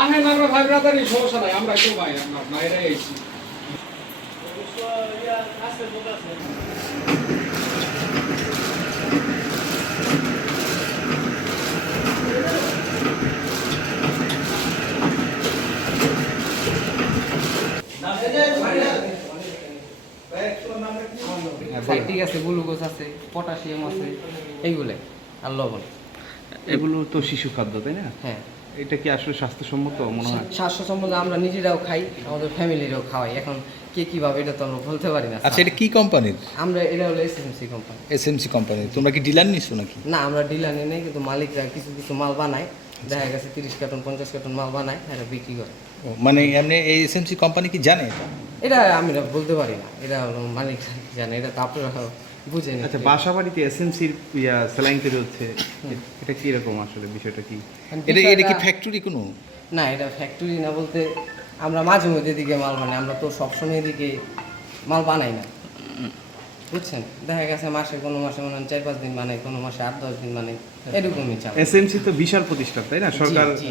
আহেন আমরা ভাই ব্রাদারই সমস্যা নাই, আমরা কেউ ভাই আমরা বাইরেই আইছি। সাইট্রিক আছে, গ্লুকোজ আছে, পটাশিয়াম আছে, এইগুলো আর লবণ। এগুলো তো শিশু খাদ্য, তাই না? হ্যাঁ, এটা কি আসলে স্বাস্থ্যসম্মত মনে হয়? স্বাস্থ্যসম্মত আমরা নিজেরাও খাই, আমাদের ফ্যামিলিরাও খাওয়াই। এখন কে কীভাবে এটা তো আমরা বলতে পারি না। আচ্ছা, এটা কি কোম্পানির? আমরা এটা হলো এসএমসি কোম্পানি। SMC company. তোমরা কি ডিলার নিছো নাকি? না, আমরা ডিলার নিই নাই, কিন্তু মালিকরা কিছু কিছু মাল বানায়, দেখা গেছে 30 কার্টন 50 কার্টন মাল বানায়, এটা বিক্রি করে। ও, মানে এমনি এই এসএমসি কোম্পানি কি জানে এটা? এটা আমরা বলতে পারি না, এটা হলো মালিক জানে, এটা তো আপনারা বুঝে নিন। আচ্ছা, বাসা বাড়িতে এসএমসির স্যালাইন তৈরি হচ্ছে, এটা কি রকম আসলে বিষয়টা কি? এটা কি ফ্যাক্টরি কোনো? না, এটা ফ্যাক্টরি না, বলতে আমরা মাঝে মধ্যে এদিকে মাল বানাই, আমরা তো সবসময় এদিকে মাল বানাই না, বুঝছেন? দেখা গেছে মাসে কোনো মাসে মনে হয় 4-5 দিন বানাই, কোনো মাসে 8-10 দিন বানাই, এরকমই চাপ। এসএমসি তো বিশাল প্রতিষ্ঠান, তাই না? সরকার জি,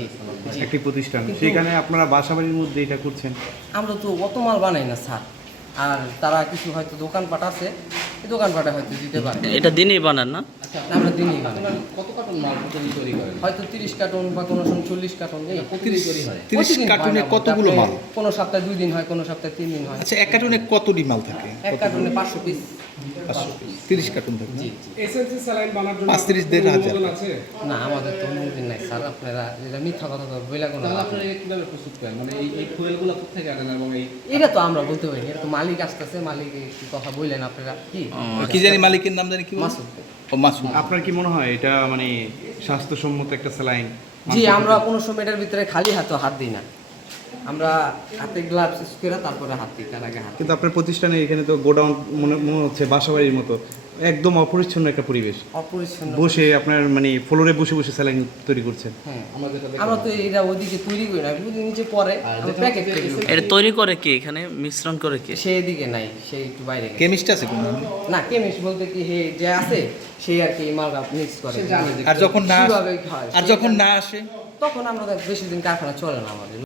জি। একটি প্রতিষ্ঠান, সেখানে আপনারা বাসা বাড়ির মধ্যে এটা করছেন। আমরা তো অত মাল বানাই না স্যার, আর তারা কিছু হয়তো দোকানপাট আছে, এই দোকানপাটে হয়তো দিতে পারে। এটা দিনেই বানান না? আমরা দিনই বানাই। কত কার্টন মাল প্রতিদিন তৈরি করেন? হয়তো 30 কার্টন বা কোনো সময় 40 কার্টন। এই প্রতিদিন তৈরি হয়? 30 কার্টুনে কতগুলো মাল? কোনো সপ্তাহে 2 দিন হয়, কোনো সপ্তাহে 3 দিন হয়। আচ্ছা, এক কার্টুনে কতটি মাল থাকে? এক কার্টনে 500 পিস। 30 কার্টুন থাকে। জি, এসএনসি স্যালাইন বানানোর জন্য 35,000 অনুমোদন আছে? না, আমাদের তো অনুমোদন নাই স্যার, আপনারা এটা মিথ্যা কথা তো বইলা কোনো তাহলে লাভ আপনারা নেই। কিভাবে প্রস্তুত করেন? মানে এই ফুয়েলগুলো কোথা থেকে আনেন এবং এই এটা তো আমরা বলতে পারি, এটা তো মালিক আসতেছে, মালিক একটু কথা বললেন আপনারা কি কি জানি মালিকের নাম জানি কি? মাসুদ। ও, মাসুদ। আপনার কি মনে হয় এটা মানে স্বাস্থ্যসম্মত একটা স্যালাইন? জি, আমরা কোনো সময় এটার ভিতরে খালি হাতে হাত দিই না, আমরা হাতে গ্লাভস ইউজ করে তারপরে হাত দিই, তার আগে হাত। কিন্তু আপনার প্রতিষ্ঠানে এখানে তো গোডাউন মনে হচ্ছে বাসাবাড়ির মতো, একদম অপরিচ্ছন্ন একটা পরিবেশ। অপরিচ্ছন্ন। বসে আপনার মানে ফ্লোরে বসে বসে স্যালাইন তৈরি করছেন। হ্যাঁ, আমরা যেটা আমরা তো এটা ওইদিকে তৈরি করি না, ওই নিচে পরে প্যাকেট করি। এটা তৈরি করে কি, এখানে মিশ্রণ করে কি? সেই দিকে নাই, সেই একটু বাইরে গেছে। কেমিস্ট আছে কোনো? না, কেমিস্ট বলতে কি হে যে আছে সেই আর কি মালটা মিক্স করে। আর যখন না কিভাবে হয়, আর যখন না আসে? তখন আমরা বেশি দিন কারখানা চলে না আমাদের।